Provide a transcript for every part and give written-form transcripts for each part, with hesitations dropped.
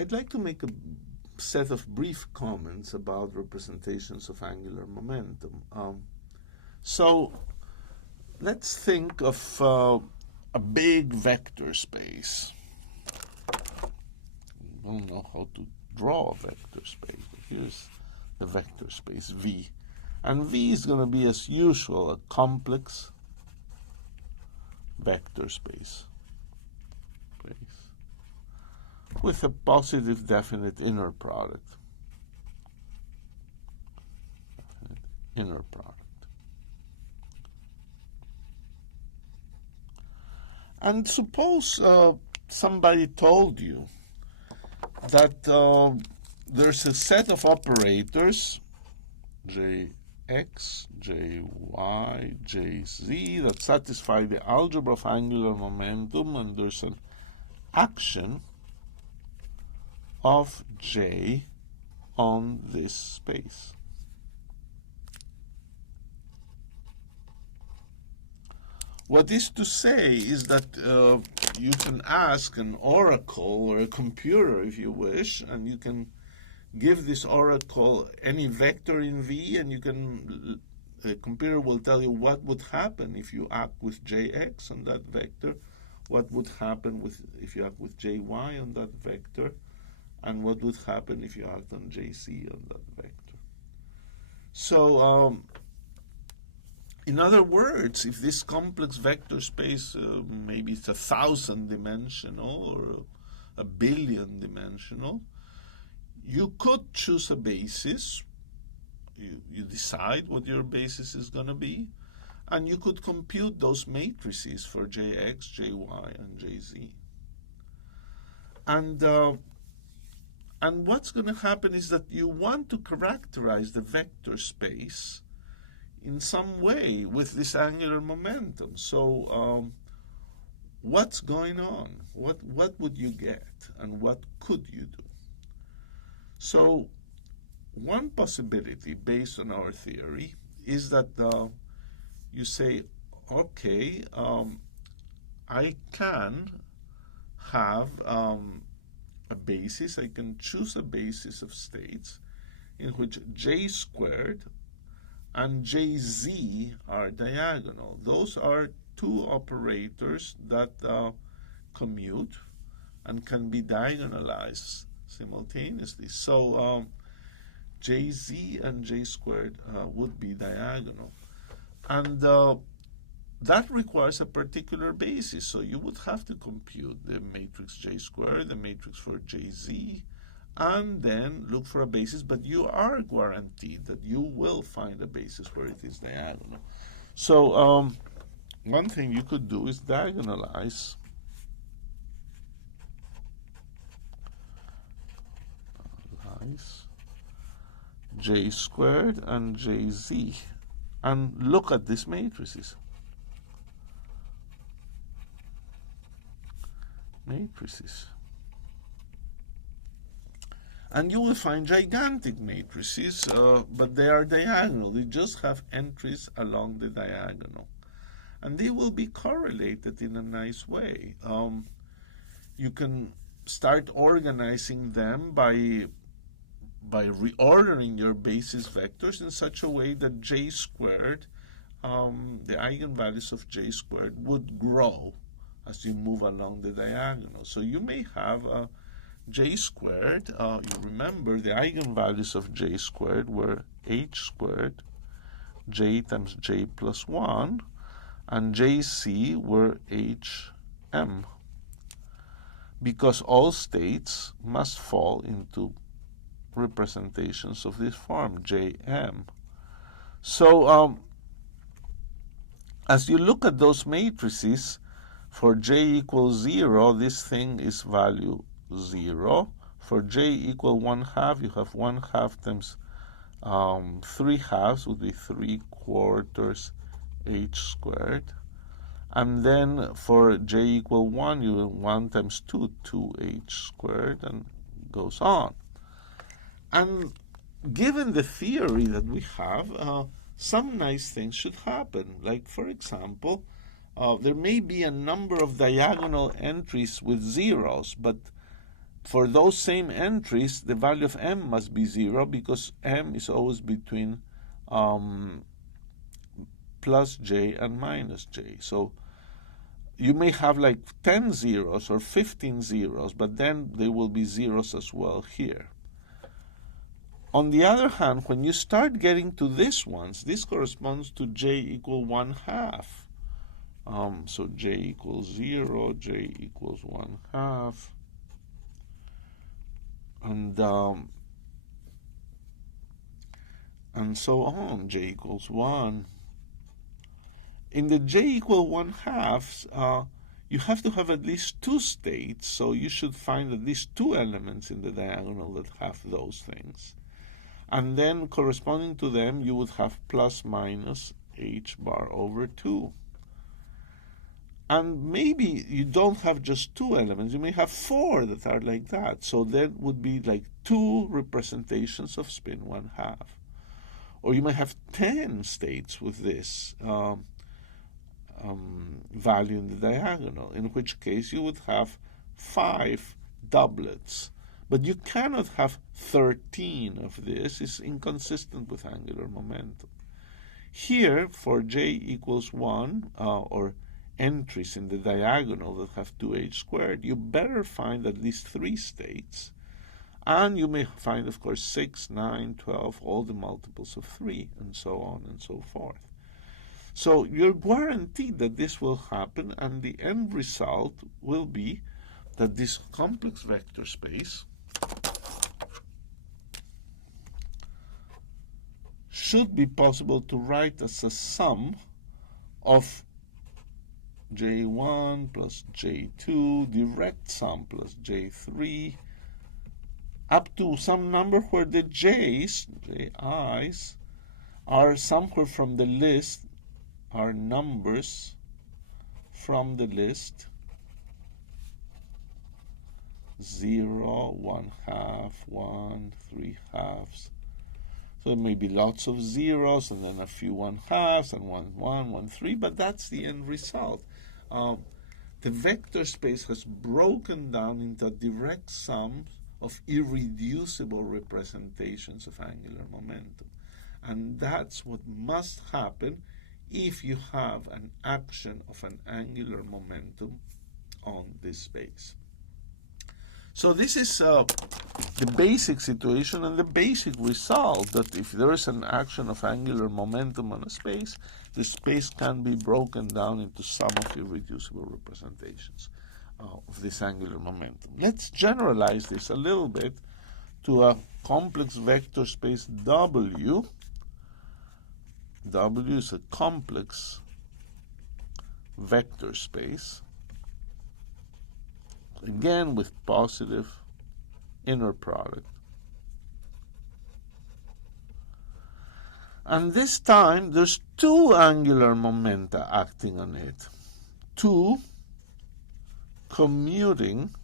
I'd like to make a set of brief comments about representations of angular momentum. So let's think of a big vector space. I don't know how to draw a vector space, but here's the vector space V. And V is going to be, as usual, a complex vector space with a positive definite inner product. And suppose somebody told you that there's a set of operators, Jx, Jy, Jz, that satisfy the algebra of angular momentum, and there's an action of J on this space. What is to say is that you can ask an oracle or a computer, if you wish, and you can give this oracle any vector in V, and the computer will tell you what would happen if you act with Jx on that vector, what would happen if you act with Jy on that vector, and what would happen if you act on Jc on that vector. So, in other words, if this complex vector space, maybe it's 1,000-dimensional or 1,000,000,000-dimensional, you could choose a basis. You decide what your basis is going to be, and you could compute those matrices for Jx, Jy, and Jz. And what's going to happen is that you want to characterize the vector space in some way with this angular momentum. So what's going on? What would you get, and what could you do? So one possibility based on our theory is that you say, okay, I can have a basis. I can choose a basis of states in which J squared and Jz are diagonal. Those are two operators that commute and can be diagonalized simultaneously. So Jz and J squared would be diagonal. And that requires a particular basis. So you would have to compute the matrix J squared, the matrix for Jz, and then look for a basis, but you are guaranteed that you will find a basis where it is diagonal. So one thing you could do is diagonalize J squared and Jz and look at these matrices. And you will find gigantic matrices, but they are diagonal. They just have entries along the diagonal. And they will be correlated in a nice way. You can start organizing them by reordering your basis vectors in such a way that J squared, the eigenvalues of J squared would grow as you move along the diagonal. So you may have a J squared. You remember the eigenvalues of J squared were H squared, J times J plus 1, and Jc were Hm, because all states must fall into representations of this form, Jm. So as you look at those matrices, for J equals 0, this thing is value 0. For J equal 1/2, you have 1/2 times 3/2 would be 3/4 H squared. And then for J equal 1, you 1 times 2, 2H squared, and goes on. And given the theory that we have, some nice things should happen. Like, for example, there may be a number of diagonal entries with zeros, but for those same entries, the value of m must be 0 because m is always between plus j and minus j. So you may have like 10 zeros or 15 zeros, but then there will be zeros as well here. On the other hand, when you start getting to these ones, this corresponds to j equal 1/2. So j equals 0, j equals 1/2, and so on, j equals 1. In the j equal 1/2, you have to have at least 2 states, so you should find at least 2 elements in the diagonal that have those things. And then corresponding to them, you would have plus minus h bar over 2. And maybe you don't have just 2 elements, you may have 4 that are like that. So that would be like 2 representations of spin 1/2. Or you may have 10 states with this value in the diagonal, in which case you would have 5 doublets. But you cannot have 13 of this. It's inconsistent with angular momentum. Here, for j equals 1, or entries in the diagonal that have 2h squared, you better find at least 3 states. And you may find, of course, 6, 9, 12, all the multiples of 3, and so on and so forth. So you're guaranteed that this will happen, and the end result will be that this complex vector space should be possible to write as a sum of j1 plus j2, direct sum plus j3, up to some number where the j's, are somewhere from the list, are numbers from the list 0, 1/2, 1, 3/2. So it may be lots of zeros and then a few 1/2 and 1, 1, 1, 3, but that's the end result. The vector space has broken down into direct sums of irreducible representations of angular momentum. And that's what must happen if you have an action of an angular momentum on this space. So this is the basic situation and the basic result, that if there is an action of angular momentum on a space, the space can be broken down into sum of irreducible representations of this angular momentum. Let's generalize this a little bit to a complex vector space W. W is a complex vector space, again with positive inner product. And this time there's 2 angular momenta acting on it. 2 commuting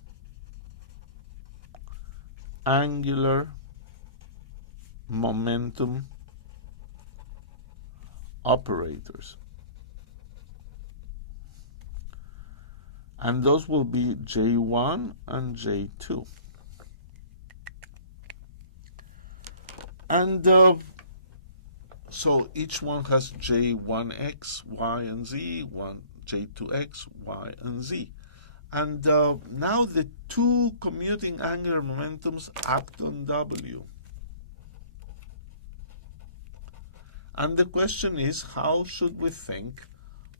angular momentum operators. And those will be J1 and J2. And so each one has J1x, y, and z, J2x, y, and z. And now the 2 commuting angular momentums act on W. And the question is, how should we think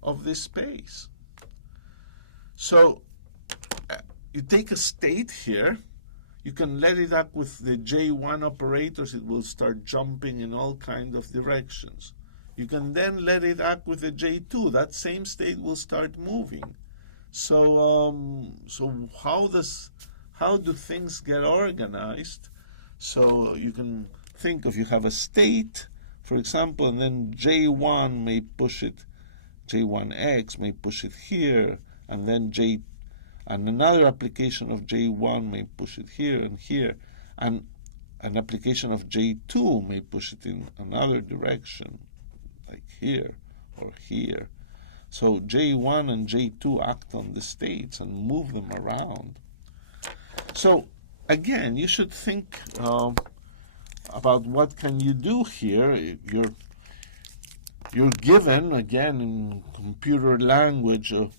of this space? So you take a state here, you can let it act with the J1 operators, it will start jumping in all kinds of directions. You can then let it act with the J2, that same state will start moving. So how do things get organized? So you can think of, you have a state, for example, and then J1 may push it, J1x may push it here, and then another application of J1 may push it here and here, and an application of J2 may push it in another direction, like here or here. So J1 and J2 act on the states and move them around. So again, you should think about what can you do here. You're given, again, in computer language, a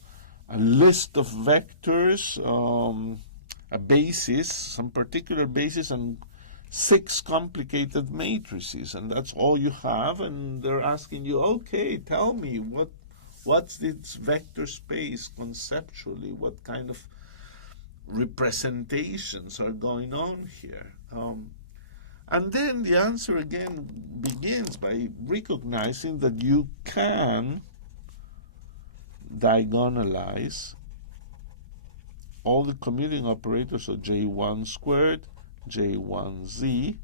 list of vectors, a basis, some particular basis, and 6 complicated matrices, and that's all you have. And they're asking you, okay, tell me what's this vector space conceptually? What kind of representations are going on here? And then the answer again begins by recognizing that you can diagonalize all the commuting operators of J1 squared, J1z,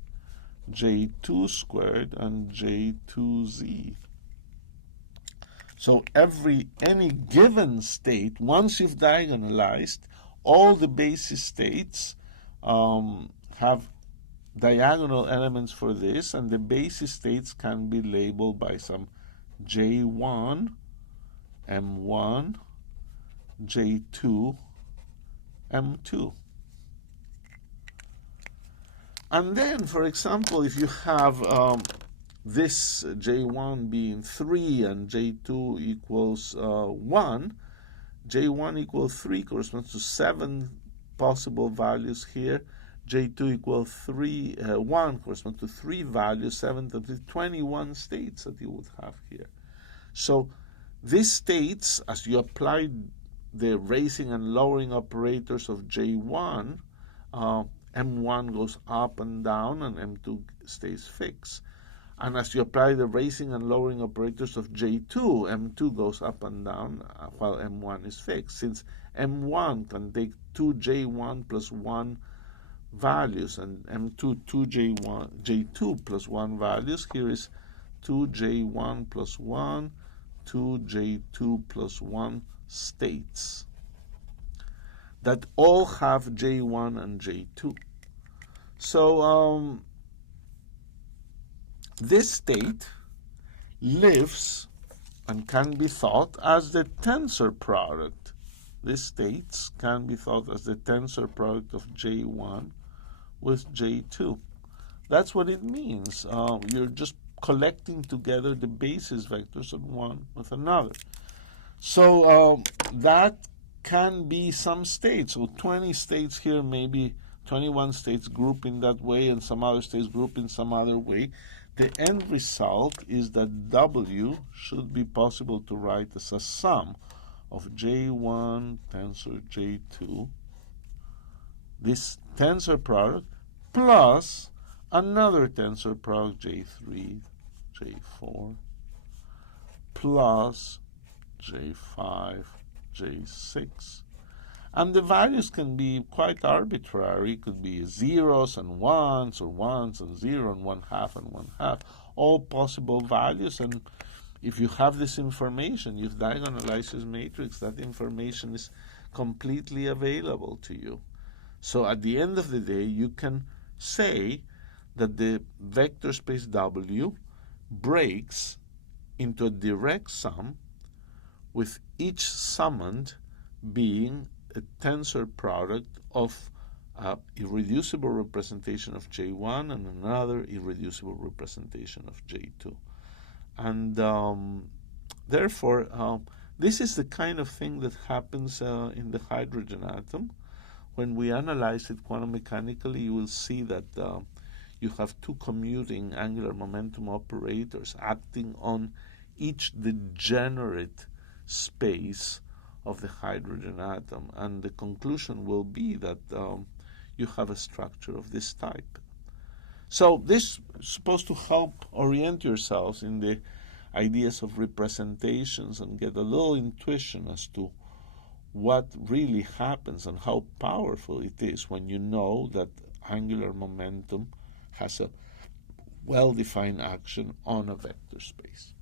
J2 squared, and J2z. So any given state, once you've diagonalized, all the basis states have diagonal elements for this, and the basis states can be labeled by some J1, M1, J2, M2. And then, for example, if you have this J1 being 3 and J2 equals 1, J1 equals 3 corresponds to 7 possible values here. J2 equals 1 corresponds to 3 values, 7 to 3, 21 states that you would have here. So these states, as you apply the raising and lowering operators of J1, M1 goes up and down and M2 stays fixed. And as you apply the raising and lowering operators of J2, M2 goes up and down while M1 is fixed. Since M1 can take 2J1 plus 1 values and M2 J2 plus 1 values, here is 2J1 plus 1, 2J2 plus 1 states that all have J1 and J2. So this state lives and can be thought as the tensor product. These states can be thought as the tensor product of J1 with J2. That's what it means. You're just collecting together the basis vectors of one with another. So that can be some states. So 20 states here, maybe 21 states group in that way, and some other states group in some other way. The end result is that W should be possible to write as a sum of J1 tensor J2, this tensor product, plus another tensor product J3, J4, plus J5, J6. And the values can be quite arbitrary. It could be zeros and ones, or ones and 0 and 1/2 and 1/2, all possible values. And if you have this information, you've diagonalized this matrix, that information is completely available to you. So at the end of the day, you can say that the vector space W breaks into a direct sum, with each summand being a tensor product of an irreducible representation of J1 and another irreducible representation of J2. And therefore, this is the kind of thing that happens in the hydrogen atom. When we analyze it quantum mechanically, you will see that you have two commuting angular momentum operators acting on each degenerate space of the hydrogen atom, and the conclusion will be that you have a structure of this type. So this is supposed to help orient yourselves in the ideas of representations and get a little intuition as to what really happens and how powerful it is when you know that angular momentum has a well-defined action on a vector space.